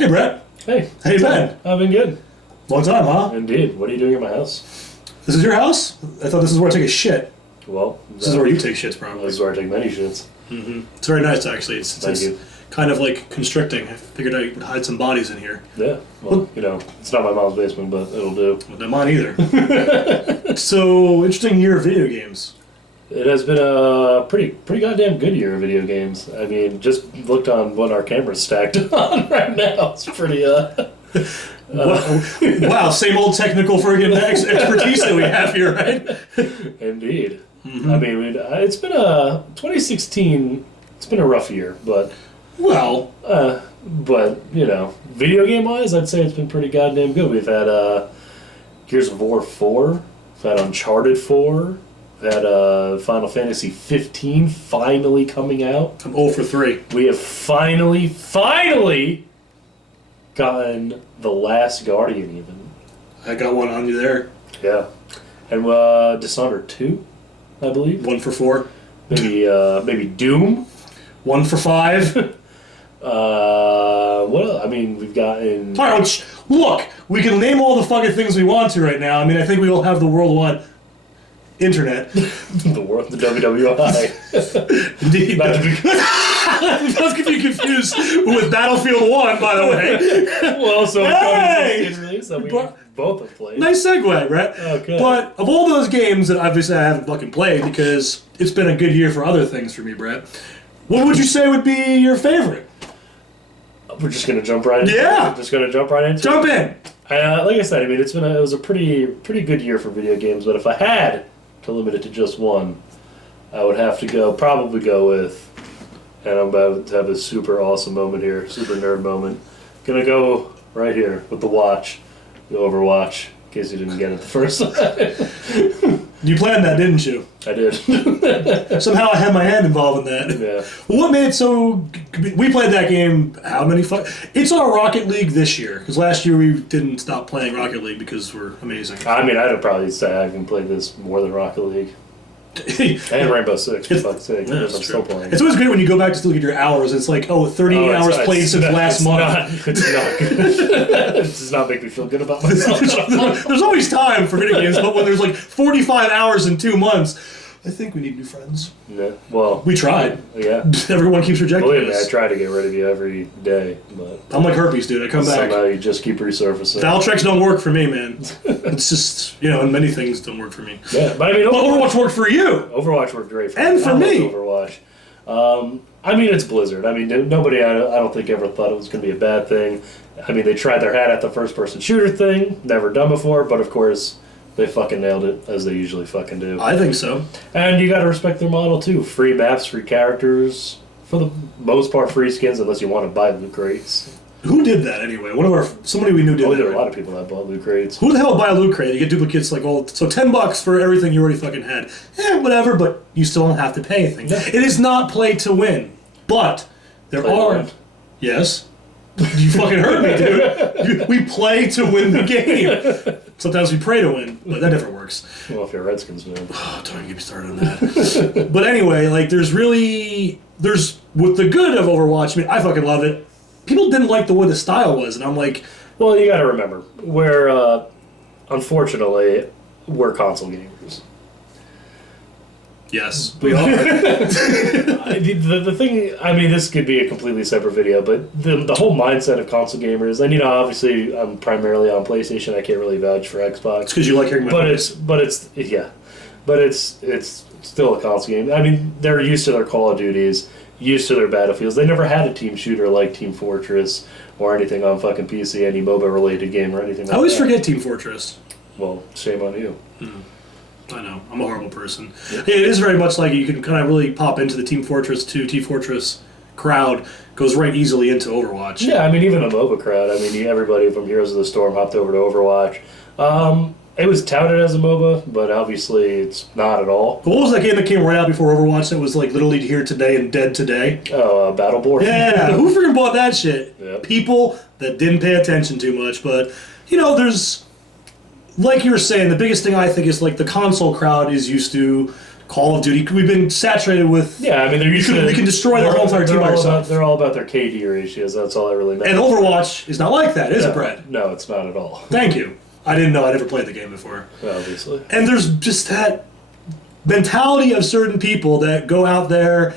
Hey, Brett. Hey. How you been? I've been good. Long time, huh? Indeed. What are you doing at my house? This is your house? I thought this is where I take a shit. Well, This is where you take shits, probably. This is where I take many shits. Mm-hmm. It's very nice, actually. It's kind of like constricting. I figured I would hide some bodies in here. Yeah. Well, it's not my mom's basement, but it'll do. Well, not mine either. So, interesting year of video games. It has been a pretty goddamn good year of video games. I mean, just looked on what our camera's stacked on right now. It's pretty, Wow, same old technical friggin' expertise that we have here, right? Indeed. Mm-hmm. I mean, it's been 2016, it's been a rough year, but... Well... video game-wise, I'd say it's been pretty goddamn good. We've had Gears of War 4, we've had Uncharted 4, we've had Final Fantasy 15 finally coming out. I'm 0 for 3. We have finally gotten The Last Guardian even. I got one on you there. Yeah. And Dishonored 2, I believe. 1 for 4. Maybe Doom. 1 for 5. What else? I mean, we've gotten... Alright, look, we can name all the fucking things we want to right now. I mean, I think we all have the worldwide internet. the WWI. Indeed. Not to be confused with Battlefield 1, by the way. Well, so hey! release that we both have played. Nice segue, right? Okay. But of all those games that obviously I haven't fucking played because it's been a good year for other things for me, Brett, what would you say would be your favorite? We're just gonna jump right into Yeah. it. Just gonna jump right into Jump it. in! Like I said, I mean, it was a pretty good year for video games, but if I had to limit it to just one, I would have to probably go with, and I'm about to have a super awesome moment here, super nerd moment. Gonna go right here with the watch, the Overwatch, in case you didn't get it the first time. You planned that, didn't you? I did. Somehow I had my hand involved in that. Yeah. Well, what made it so... We played that game how many... It's our Rocket League this year, because last year we didn't stop playing Rocket League because we're amazing. I mean, I'd probably say I can play this more than Rocket League. And Rainbow Six, for fuck's sake, because I'm still playing. It's always great when you go back to look at your hours. It's like, 38 hours played since last month. It's not good. It does not make me feel good about myself. There's always time for video games, but when there's like 45 hours in 2 months, I think we need new friends. Yeah, well... We tried. Yeah. Everyone keeps rejecting Believe me, us. I try to get rid of you every day, but... I'm like herpes, dude. I come back. Somehow you just keep resurfacing. Valtrex don't work for me, man. It's just, and many things don't work for me. Yeah, but I mean... Overwatch worked for you! Overwatch worked great for me. And for me! Overwatch. I mean, it's Blizzard. I mean, nobody, I don't think, ever thought it was going to be a bad thing. I mean, they tried their hat at the first-person shooter thing. Never done before, but of course... They fucking nailed it, as they usually fucking do. I think so. And you gotta respect their model, too. Free maps, free characters. For the most part, free skins, unless you want to buy loot crates. Who did that, anyway? Somebody we knew did that. There were a lot of people that bought loot crates. Who the hell would buy a loot crate? You get duplicates like all... So $10 for everything you already fucking had. Whatever, but you still don't have to pay anything. Yeah. It is not play to win. But there are... Yes? You fucking heard me, dude. We play to win the game. Sometimes we pray to win, but that never works. Well, if you're a Redskins fan. Oh, don't even get me started on that. But anyway, like, there's with the good of Overwatch, I mean, I fucking love it. People didn't like the way the style was, and I'm like... Well, you gotta remember, unfortunately, we're console gamers. Yes, we are. The thing, I mean, this could be a completely separate video, but the whole mindset of console gamers, and obviously I'm primarily on PlayStation. I can't really vouch for Xbox. It's because you like hearing my voice. But it's still a console game. I mean, they're used to their Call of Duties, used to their Battlefields. They never had a team shooter like Team Fortress or anything on fucking PC, any MOBA related game or anything like that. I always forget Team Fortress. Well, shame on you. I know. I'm a horrible person. Yeah. It is very much like you can kind of really pop into the Team Fortress 2, Team Fortress crowd. Goes right easily into Overwatch. Yeah, I mean, even a MOBA crowd. I mean, everybody from Heroes of the Storm hopped over to Overwatch. It was touted as a MOBA, but obviously it's not at all. What was that game that came right out before Overwatch that was like literally here today and dead today? Oh, Battleborn. Yeah, who freaking bought that shit? Yep. People that didn't pay attention too much, but, there's... Like you were saying, the biggest thing I think is like the console crowd is used to Call of Duty. We've been saturated with. Yeah, I mean, they're used to. We can destroy the whole entire team by yourself. They're all about their KD ratios. That's all that really matters. And Overwatch is not like that, is it, Brad? No, it's not at all. Thank you. I didn't know. I never played the game before. Obviously. And there's just that mentality of certain people that go out there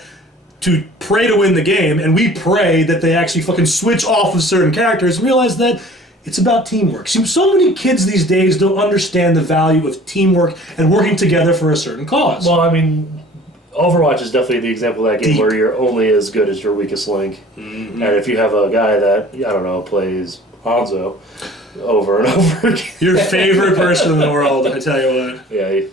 to pray to win the game, and we pray that they actually fucking switch off of certain characters and realize that it's about teamwork. See, so many kids these days don't understand the value of teamwork and working together for a certain cause. Well, I mean, Overwatch is definitely the example of that game where you're only as good as your weakest link. Mm-hmm. And if you have a guy that, I don't know, plays Hanzo over and over again. Your favorite person in the world, I tell you what. Yeah,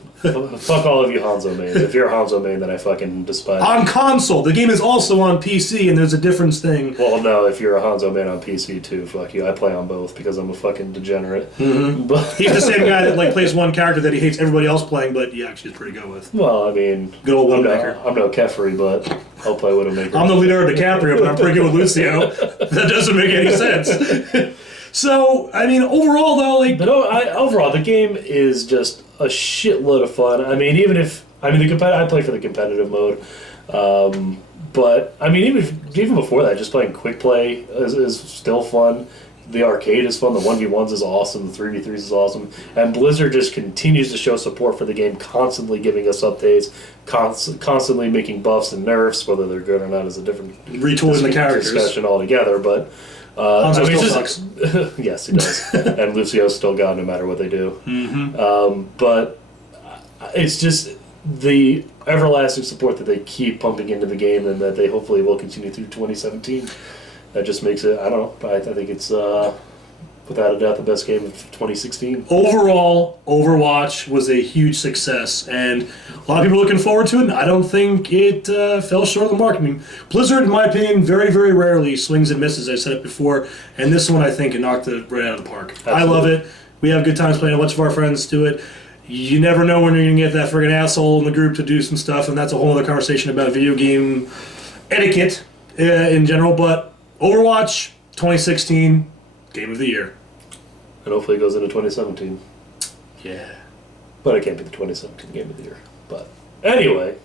fuck all of you Hanzo main. If you're a Hanzo main, then I fucking despise you. On console. The game is also on PC, and there's a difference thing. Well, no, if you're a Hanzo main on PC too, fuck you. I play on both because I'm a fucking degenerate. Mm-hmm. But he's the same guy that like plays one character that he hates everybody else playing, but he actually is pretty good with. Well, I mean, good old Widowmaker. I'm no Kefri, but I'll play Widowmaker. I'm the Leonardo DiCaprio, but I'm pretty good with Lucio. That doesn't make any sense. So, I mean, overall, though, like... But overall, the game is just a shitload of fun. I mean, even if... I mean, I play for the competitive mode. But, I mean, even before that, just playing quick play is still fun. The arcade is fun. The 1v1s is awesome. The 3v3s is awesome. And Blizzard just continues to show support for the game, constantly giving us updates, constantly making buffs and nerfs. Whether they're good or not is a different retooling the characters discussion altogether. But Hanzo still sucks. Yes, he does. And Lucio's still gone no matter what they do. Mm-hmm. But it's just the everlasting support that they keep pumping into the game, and that they hopefully will continue through 2017. That just makes it, I don't know, I think it's, without a doubt, the best game of 2016. Overall, Overwatch was a huge success, and a lot of people are looking forward to it, and I don't think it fell short of the mark. I mean, Blizzard, in my opinion, very, very rarely swings and misses, I said it before, and this one, I think, it knocked it right out of the park. Absolutely. I love it. We have good times playing. A bunch of our friends do it. You never know when you're going to get that friggin' asshole in the group to do some stuff, and that's a whole other conversation about video game etiquette in general, but Overwatch 2016 Game of the Year. And hopefully it goes into 2017. Yeah. But it can't be the 2017 Game of the Year. But anyway,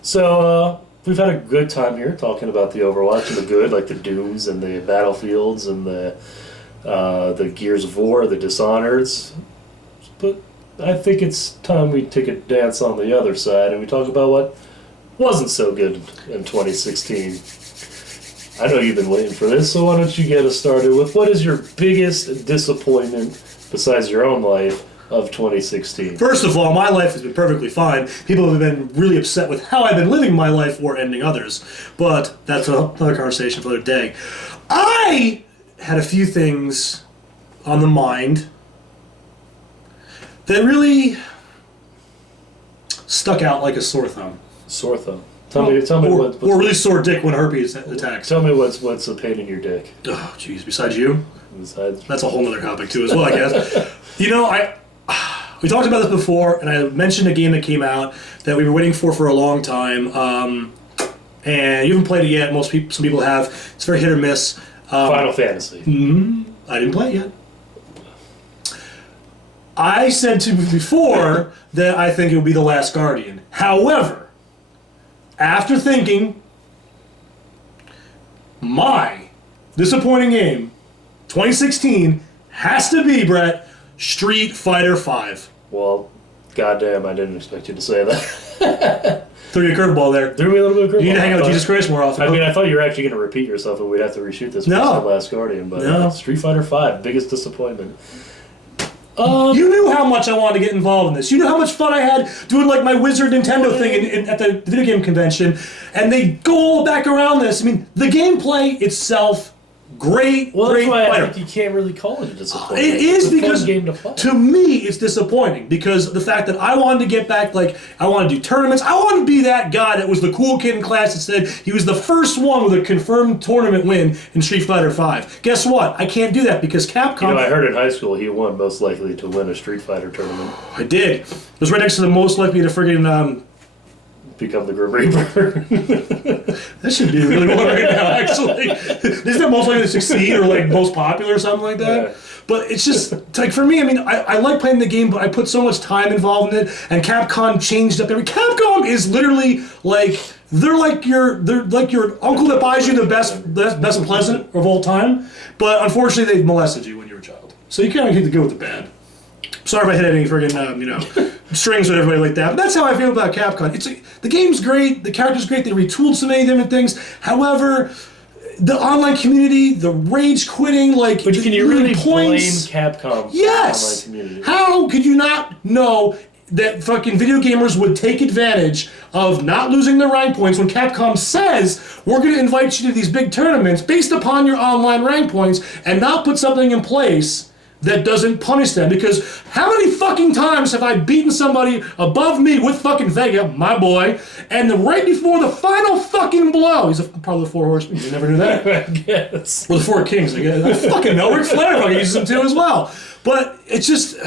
so we've had a good time here talking about the Overwatch and the good, like the Dooms and the Battlefields and the Gears of War, the Dishonoreds. But I think it's time we take a dance on the other side and we talk about what wasn't so good in 2016. I know you've been waiting for this, so why don't you get us started with what is your biggest disappointment, besides your own life, of 2016? First of all, my life has been perfectly fine. People have been really upset with how I've been living my life or ending others, but that's another conversation for another day. I had a few things on the mind that really stuck out like a sore thumb. Sore thumb. Tell me what's or really sore dick when herpes attacks. Tell me what's a pain in your dick. Oh, jeez. Besides you? Besides, that's a whole other topic too, as well, I guess. You know, we talked about this before, and I mentioned a game that came out that we were waiting for a long time, and you haven't played it yet. Some people have. It's very hit or miss. Final Fantasy. I didn't play it yet. I said to you before that I think it would be The Last Guardian. However, after thinking, my disappointing game, 2016, has to be, Brett, Street Fighter V. Well, goddamn, I didn't expect you to say that. Threw you a curveball there. Threw me a little bit of curveball. You need to hang out with Jesus Christ more often. I mean, I thought you were actually going to repeat yourself and we'd have to reshoot this for The Last Guardian, but no. Street Fighter V, biggest disappointment. You knew how much I wanted to get involved in this. You knew how much fun I had doing like my Wizard Nintendo thing at the video game convention, and they go all back around this. I mean, the gameplay itself, great, well, great that's why fighter. I think you can't really call it a disappointment. It is it's a because fun game to play. To me, it's disappointing because the fact that I wanted to get back, like I wanted to do tournaments. I wanted to be that guy that was the cool kid in class that said he was the first one with a confirmed tournament win in Street Fighter V. Guess what? I can't do that because Capcom. You know, I heard in high school he won most likely to win a Street Fighter tournament. I did. It was right next to the most likely to friggin' become the Grim Reaper. That should be really one right now, actually. Isn't that most likely to succeed or like most popular or something like that? Yeah. But it's just like for me, I mean, I like playing the game, but I put so much time involved in it, and Capcom changed up every. Capcom is literally like they're like your uncle that buys you the best and pleasant of all time, but unfortunately they've molested you when you were a child, so you kind of get to go with the bad. Sorry if I hit any friggin' strings with everybody like that, but that's how I feel about Capcom. The game's great, the character's great, they retooled so many different things. However, the online community, the rage quitting, like... But can you really blame Capcom for the online community? How could you not know that fucking video gamers would take advantage of not losing their rank points when Capcom says, we're going to invite you to these big tournaments based upon your online rank points and not put something in place that doesn't punish them? Because how many fucking times have I beaten somebody above me with fucking Vega, my boy, and right before the final fucking blow, he's part of the Four Horsemen, you never knew that? I guess. Or the Four Kings, I guess. I fucking know, Ric Flair fucking uses them too as well. But it's just...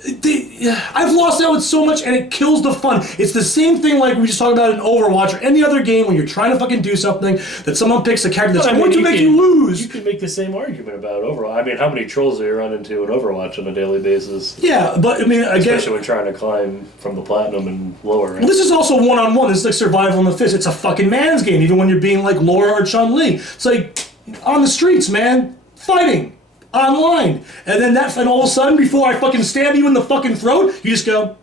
I've lost out with so much, and it kills the fun. It's the same thing like we just talked about in Overwatch or any other game when you're trying to fucking do something that someone picks a character that's going to make you lose. You can make the same argument about Overwatch. I mean, how many trolls do you run into in Overwatch on a daily basis? Yeah, but I mean, again, especially when trying to climb from the platinum and lower. Right? Well, this is also one-on-one. This is like survival in the fist. It's a fucking man's game, even when you're being like Laura or Chun-Li. It's like on the streets, man, fighting. Online. And then and all of a sudden, before I fucking stab you in the fucking throat, you just go,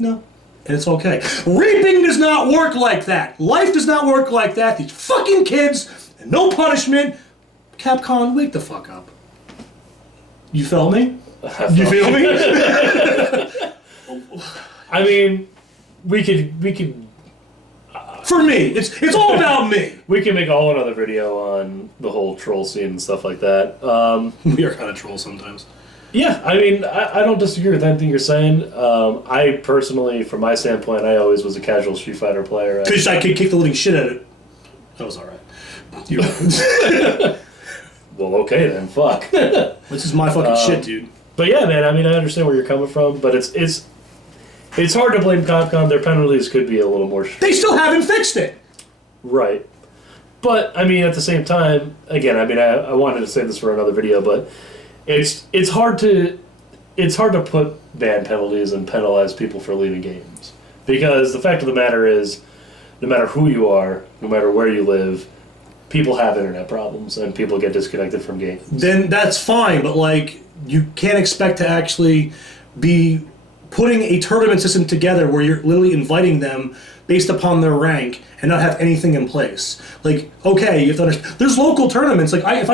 no. And it's okay. Reaping does not work like that. Life does not work like that. These fucking kids, and no punishment. Capcom, wake the fuck up. You feel me? You feel me? I mean, we could for me, it's all about me. We can make a whole another video on the whole troll scene and stuff like that. We are kind of trolls sometimes. Yeah, I mean, I don't disagree with anything you're saying. I personally, from my standpoint, I always was a casual Street Fighter player. Because I could kick the living shit out of it. That was alright. Well, okay then, fuck. This is my fucking shit, dude. But yeah, man, I mean, I understand where you're coming from, but it's hard to blame Capcom. Their penalties could be a little more strict. They still haven't fixed it! Right. But, I mean, at the same time, again, I mean, I wanted to say this for another video, but it's hard to put ban penalties and penalize people for leaving games. Because the fact of the matter is, no matter who you are, no matter where you live, people have internet problems and people get disconnected from games. Then that's fine, but, like, you can't expect to actually be putting a tournament system together where you're literally inviting them based upon their rank and not have anything in place. Like, okay, you have to understand. There's local tournaments. Like, if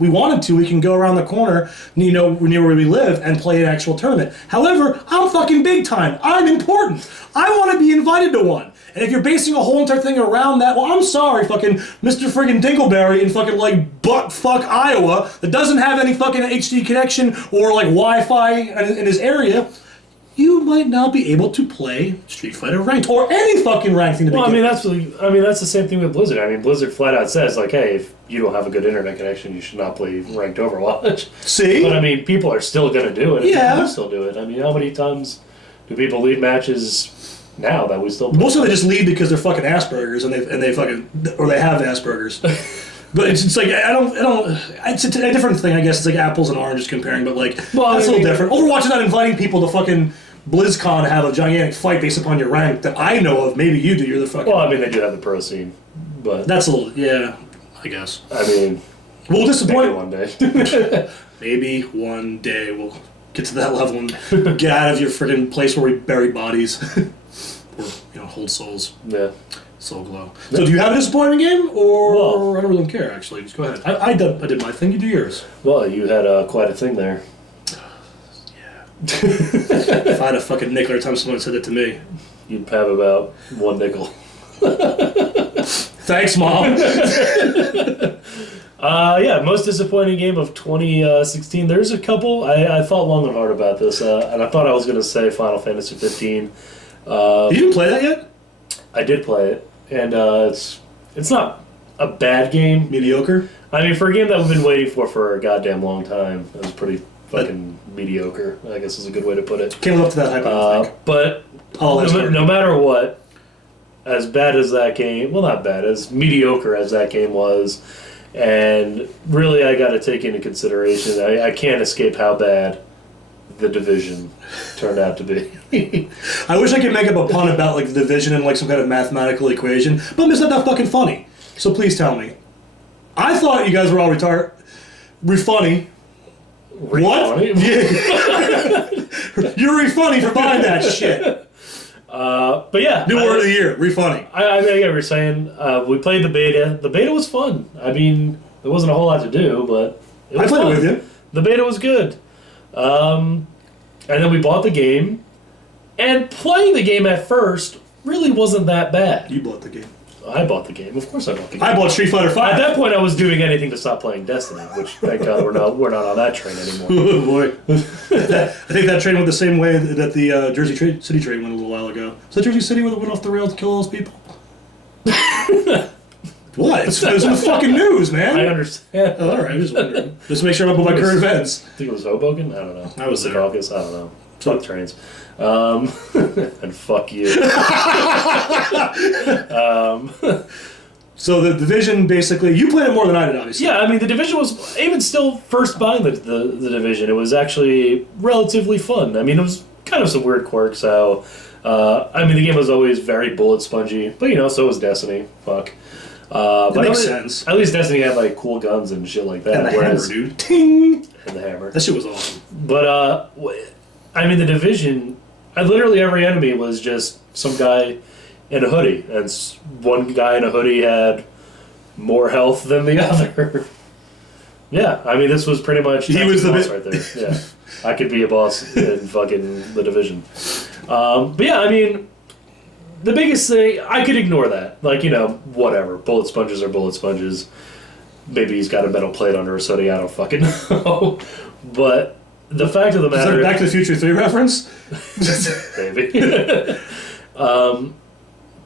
we wanted to, we can go around the corner, near where we live, and play an actual tournament. However, I'm fucking big time. I'm important. I want to be invited to one. And if you're basing a whole entire thing around that, well, I'm sorry, fucking Mr. friggin' Dingleberry in fucking, like, butt-fuck Iowa that doesn't have any fucking HD connection or, like, Wi-Fi in his area, you might not be able to play Street Fighter ranked or any fucking ranked thing to begin. Well, that's the same thing with Blizzard. I mean, Blizzard flat out says, like, hey, if you don't have a good internet connection, you should not play ranked Overwatch. See? But I mean, people are still going to do it. Yeah. People still do it. I mean, how many times do people leave matches now that we still play? Most of them just leave because they're fucking Asperger's and they have Asperger's. But it's like I don't. It's a different thing, I guess. It's like apples and oranges comparing, but like that's a little different. Overwatch is not inviting people to fucking BlizzCon to have a gigantic fight based upon your rank that I know of. Maybe you do. You're the fucking. Well, I mean, they do have the pro scene, but that's a little, I guess. I mean, we'll disappoint one day. Maybe one day we'll get to that level and get out of your freaking place where we bury bodies or hold souls. Yeah. Soul Glow. So do you have a disappointing game, or I don't really care, actually. Just go ahead. I did my thing, you do yours. Well, you had quite a thing there. Yeah. If I had a fucking nickel every time someone said that to me. You'd have about 1 nickel. Thanks, Mom. Most disappointing game of 2016. There's a couple. I thought long and hard about this, and I thought I was going to say Final Fantasy 15. You didn't play that yet? I did play it. And it's not a bad game. Mediocre? I mean, for a game that we've been waiting for a goddamn long time, it was pretty fucking mediocre, I guess is a good way to put it. Came up to that hype, I think. But no matter what, as bad as that game, well, not bad, as mediocre as that game was, and really I got to take into consideration, I can't escape how bad The Division turned out to be. I wish I could make up a pun about like The Division and like some kind of mathematical equation, but it's not that fucking funny. So please tell me. I thought you guys were all funny. What? You're re-funny for buying that shit. But yeah. New word of the year, re-funny. I get what you're saying. We played the beta. The beta was fun. I mean, there wasn't a whole lot to do, but it was I played fun. it with you. The beta was good. And then we bought the game. And playing the game at first really wasn't that bad. You bought the game. I bought the game. Of course I bought the game. I bought Street Fighter V. At that point, I was doing anything to stop playing Destiny, which, thank God, we're not on that train anymore. Oh, boy. I think that train went the same way that the Jersey City train went a little while ago. Is that Jersey City where it went off the rails to kill all those people? What? It was in the fucking news, man. I understand. Oh, all right, just wondering. Just make sure I'm up with my current events. I think it was Hoboken? I don't know. I was there. Caucus? I don't know. Fuck trains. And fuck you. So the Division, basically, you played it more than I did, obviously. Yeah, I mean, the Division was, even still first buying the Division, it was actually relatively fun. I mean, it was kind of some weird quirks, how, I mean, the game was always very bullet spongy, but, you know, so was Destiny. Fuck. That makes sense. At least Destiny had, like, cool guns and shit like that. And the hammer, dude. Ting! And the hammer. That shit was awesome. But, I mean, the Division, literally every enemy was just some guy in a hoodie, and one guy in a hoodie had more health than the other. Yeah, I mean, this was pretty much he was the boss right there. Yeah, I could be a boss in fucking the Division. But yeah, I mean, the biggest thing, I could ignore that. Like, you know, whatever. Bullet sponges are bullet sponges. Maybe he's got a metal plate under his hoodie. I don't fucking know. But the fact of the matter is that a Back to the Future 3 reference? Maybe.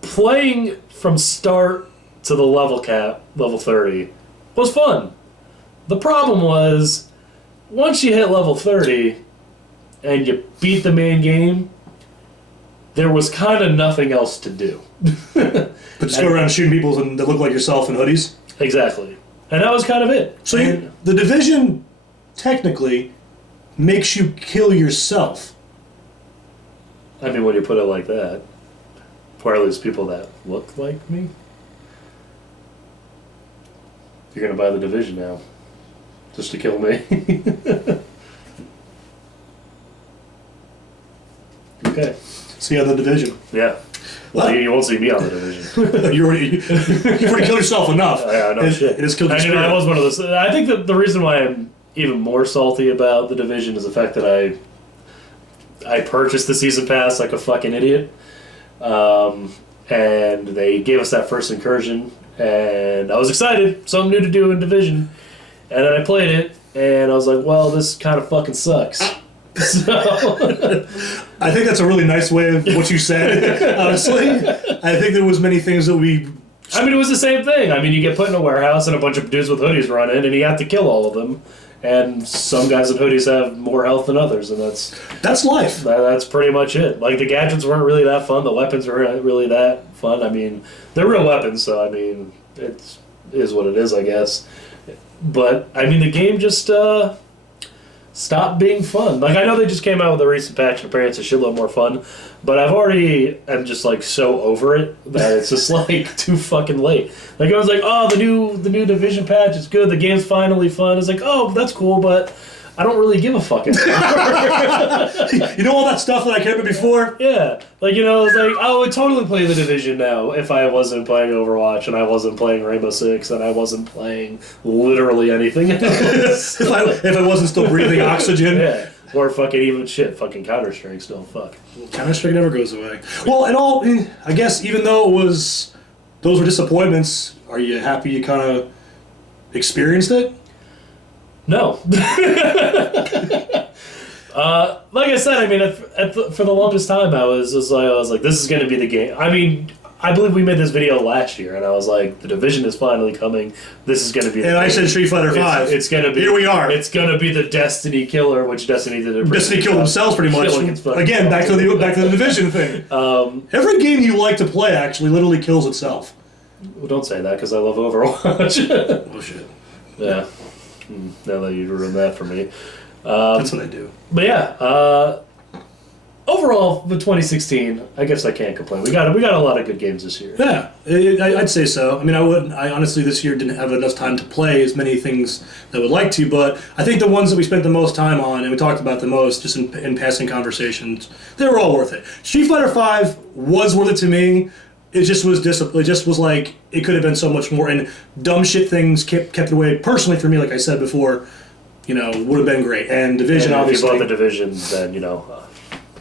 Playing from start to the level cap, level 30, was fun. The problem was, once you hit level 30 and you beat the main game, there was kind of nothing else to do. But just go around shooting people that look like yourself in hoodies? Exactly. And that was kind of it. So the Division, technically, makes you kill yourself. I mean, when you put it like that. Or at least people that look like me. You're going to buy the Division now. Just to kill me. Okay. See you on the Division. Yeah. Well, you won't see me on the Division. You've already killed yourself enough. Yeah, no shit. It has killed your spirit. I was one of those. I think that the reason why I'm even more salty about the Division is the fact that I purchased the season pass like a fucking idiot. And they gave us that first incursion, and I was excited, something new to do in Division, and then I played it, and I was like, well, this kind of fucking sucks. So I think that's a really nice way of what you said, honestly. I think there was many things that I mean, it was the same thing. I mean, you get put in a warehouse, and a bunch of dudes with hoodies run in, and you have to kill all of them. And some guys in hoodies have more health than others, and that's life. That's pretty much it. Like, the gadgets weren't really that fun. The weapons weren't really that fun. I mean, they're real weapons, so I mean, it is what it is, I guess. But I mean, the game just stopped being fun. Like, I know they just came out with a recent patch, and apparently it's a shitload more fun. But I'm just like so over it that it's just like too fucking late. Like, I was like, oh, the new Division patch is good. The game's finally fun. It's like, oh, that's cool, but I don't really give a fuck anymore. You know all that stuff that I cared about before? Yeah. Like, you know, it's like, I would totally play the Division now if I wasn't playing Overwatch and I wasn't playing Rainbow Six and I wasn't playing literally anything else. if I wasn't still breathing oxygen. Yeah. Or fucking fucking Counter-Strike still, fuck. Counter-Strike never goes away. Well, I guess even though those were disappointments, are you happy you kind of experienced it? No. Like I said, I mean, for the longest time, I was like, this is going to be the game. I mean, I believe we made this video last year, and I was like, the Division is finally coming. This is going to be. And I said Street Fighter 5. It's going to be. Here we are. It's going to be the Destiny killer, which Destiny did. Destiny killed themselves pretty much. Again, back to the Division thing. Every game you like to play actually literally kills itself. Well, don't say that because I love Overwatch. Oh shit. Yeah. Now that you ruined that for me. That's what I do. But yeah. Overall, with 2016, I guess I can't complain. We got a lot of good games this year. Yeah, I'd say so. I mean, I honestly this year didn't have enough time to play as many things that I would like to, but I think the ones that we spent the most time on and we talked about the most, just in passing conversations, they were all worth it. Street Fighter V was worth it to me. It just was discipline. It just was like it could have been so much more, and dumb shit things kept it away. Personally, for me, like I said before, would have been great. And Division, and obviously. If you bought the Division, then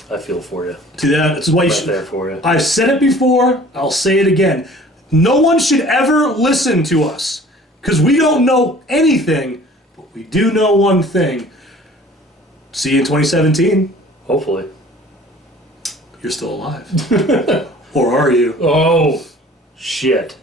I feel for you. To that, that's why you should. There for you. I've said it before. I'll say it again. No one should ever listen to us because we don't know anything, but we do know one thing. See you in 2017. Hopefully, you're still alive, or are you? Oh, shit.